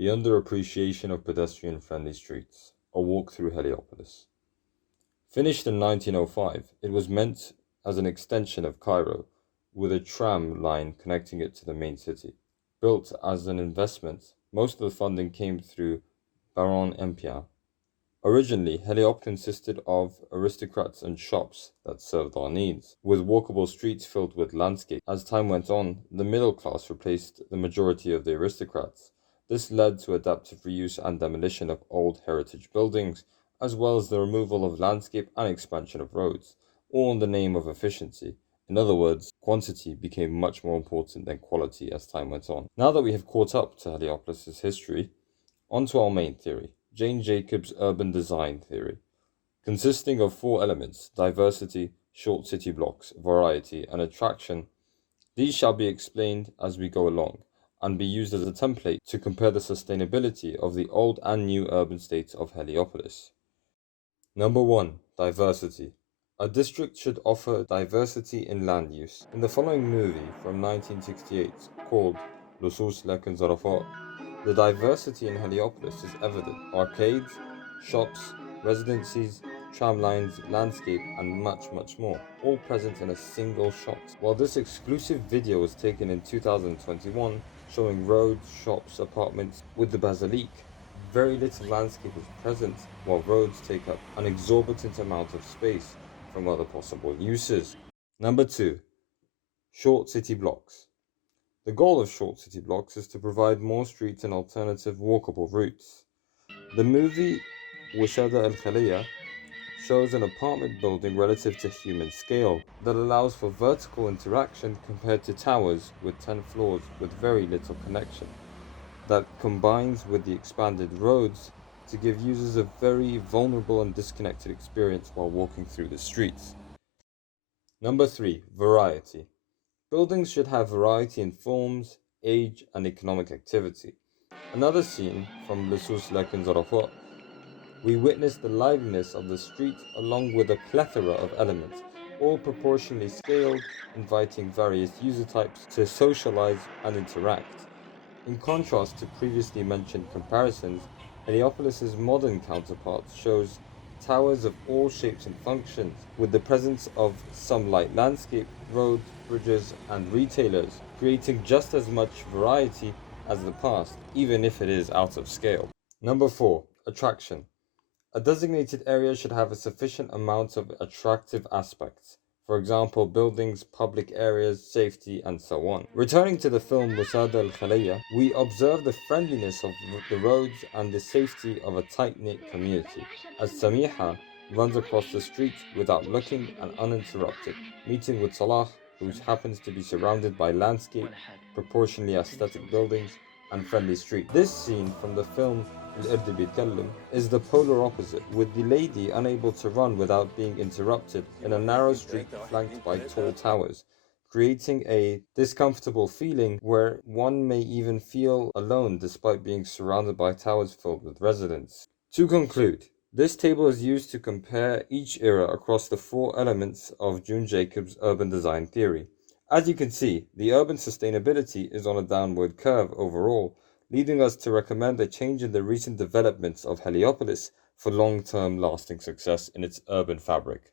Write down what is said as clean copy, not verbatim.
The Underappreciation of Pedestrian-Friendly Streets, a walk through Heliopolis. Finished in 1905, it was meant as an extension of Cairo, with a tram line connecting it to the main city. Built as an investment, most of the funding came through Baron Empire. Originally, Heliopolis consisted of aristocrats and shops that served our needs, with walkable streets filled with landscape. As time went on, the middle class replaced the majority of the aristocrats. This led to adaptive reuse and demolition of old heritage buildings, as well as the removal of landscape and expansion of roads, all in the name of efficiency. In other words, quantity became much more important than quality as time went on. Now that we have caught up to Heliopolis' history, on to our main theory, Jane Jacobs' urban design theory, consisting of 4 elements: diversity, short city blocks, variety, and attraction. These shall be explained as we go along, and be used as a template to compare the sustainability of the old and new urban states of Heliopolis. Number 1. Diversity. A district should offer diversity in land use. In the following movie from 1968 called Lusus Lakin Zarafat, the diversity in Heliopolis is evident. Arcades, shops, residencies, tram lines, landscape, and much more, all present in a single shot. While this exclusive video was taken in 2021, showing roads, shops, apartments with the basilique, very little landscape is present, while roads take up an exorbitant amount of space from other possible uses. Number 2. Short city blocks. The goal of short city blocks is to provide more streets and alternative walkable routes. The movie Washada al-Khaliya shows an apartment building relative to human scale that allows for vertical interaction compared to towers with 10 floors with very little connection, that combines with the expanded roads to give users a very vulnerable and disconnected experience while walking through the streets. Number 3. Variety. Buildings should have variety in forms, age, and economic activity. Another scene from Lusus Lakin Zarafat, we witness the liveliness of the street along with a plethora of elements, all proportionally scaled, inviting various user types to socialize and interact. In contrast to previously mentioned comparisons, Heliopolis' modern counterpart shows towers of all shapes and functions, with the presence of some light landscape, roads, bridges, and retailers, creating just as much variety as the past, even if it is out of scale. Number 4. Attraction. A designated area should have a sufficient amount of attractive aspects. For example, buildings, public areas, safety, and so on. Returning to the film Musada al-Khaliya, we observe the friendliness of the roads and the safety of a tight-knit community, as Samiha runs across the street without looking and uninterrupted, meeting with Salah, who happens to be surrounded by landscape, proportionally aesthetic buildings, and friendly streets. This scene from the film القرد بيتكلم is the polar opposite, with the lady unable to run without being interrupted in a narrow street flanked by tall towers, creating a discomfortable feeling where one may even feel alone despite being surrounded by towers filled with residents. To conclude, this table is used to compare each era across the 4 elements of June Jacobs' urban design theory. As you can see, the urban sustainability is on a downward curve overall, leading us to recommend a change in the recent developments of Heliopolis for long-term lasting success in its urban fabric.